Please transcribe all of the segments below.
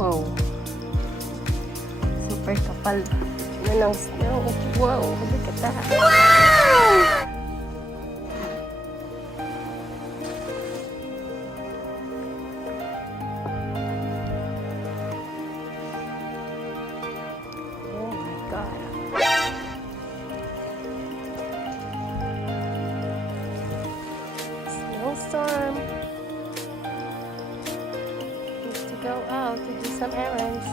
Wow. Super kapal na ng snow. Wow, look at that. Wow! Oh my God. Snowstorm. Need to go out to do some errands.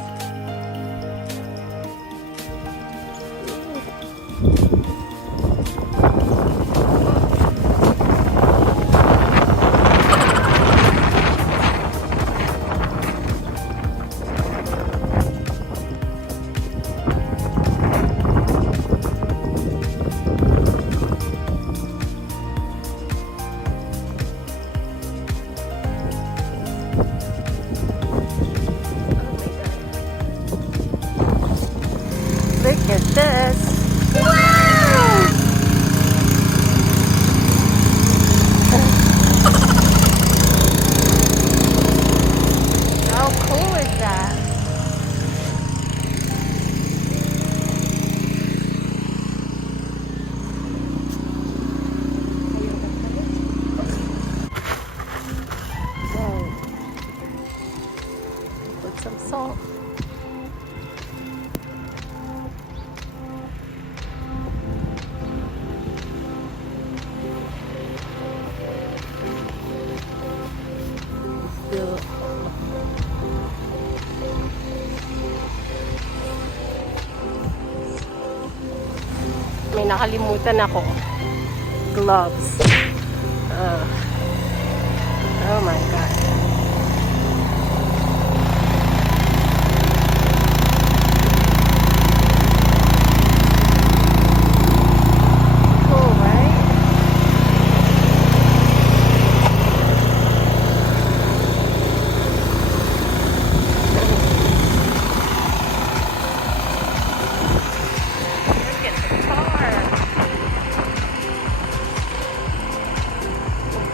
Look at this. Wow! How cool is that? Whoa. Put some salt. May nakalimutan ako. Gloves. Oh my God. Cool, right? Look at the car.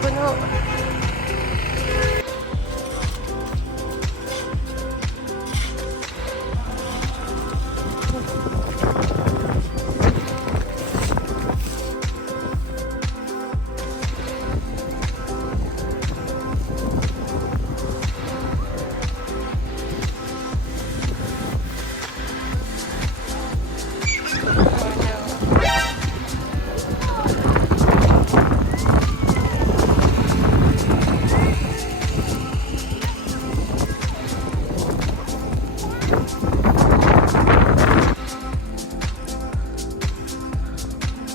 Puno.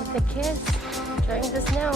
The kids enjoying the snow.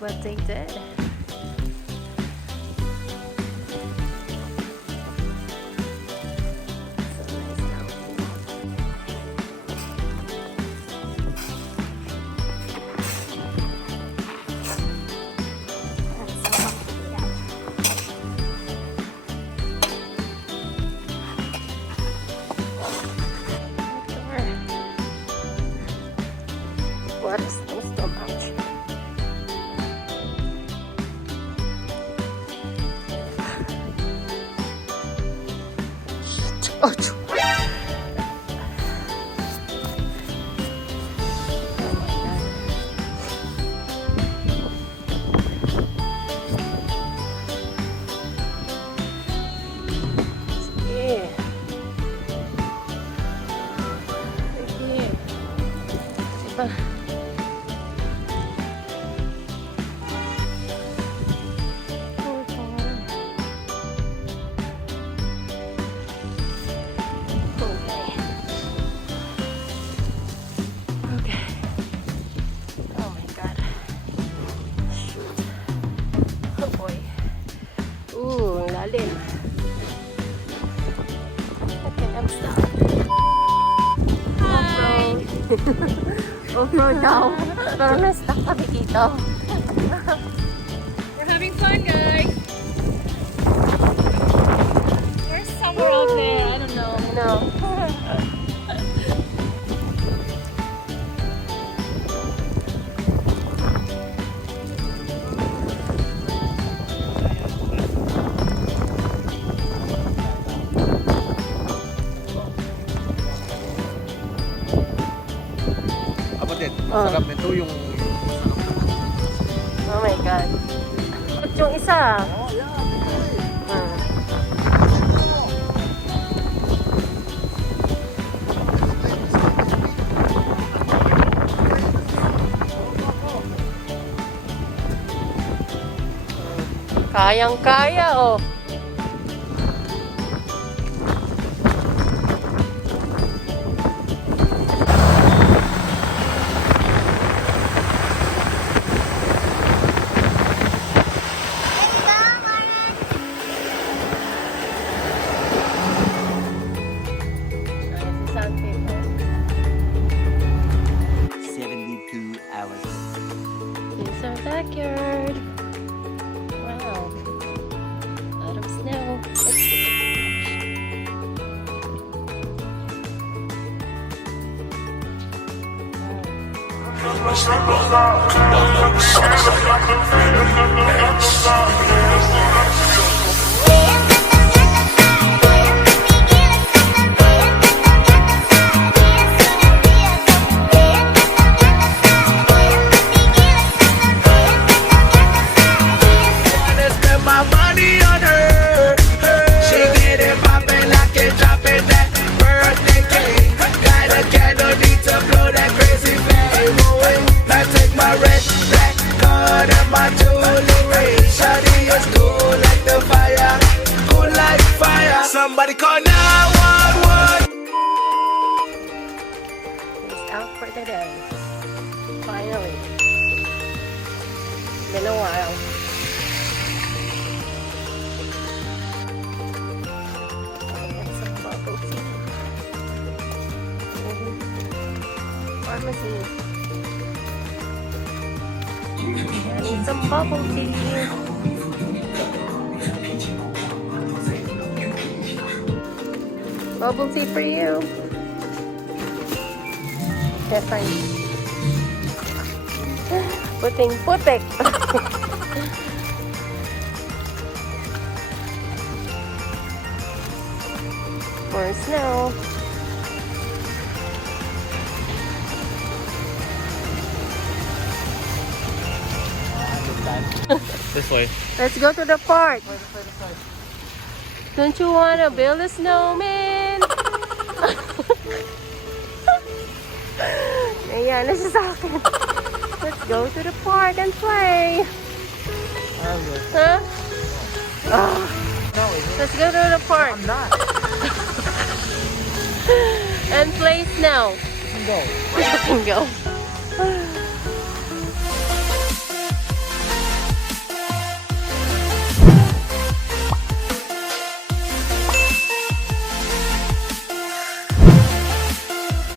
But they did. So nice now. What is this so much? Oh, lalim. Okay, I'm stuck. Hi! Off-road daw. Pero na-stuck kami dito. We're having fun, guys. There's somewhere out there. I don't know. No. Sarap nito yung... Oh my God. At yung isa. Kayang-kaya, oh. Here's our backyard. Wow. A lot of snow. Somebody call 911. He's out for the day. Finally. Been a while. Get some bubble tea. Pharmacy. I need some bubble tea. Bubble tea for you. Yeah, fine. Puting-putik. More snow. This way. Let's go to the park. Don't you want to build a snowman? Ayan, this is akin. Let's go to the park and play. Huh? Oh. Let's go to the park. I'm not. And play snow. Go. You can go.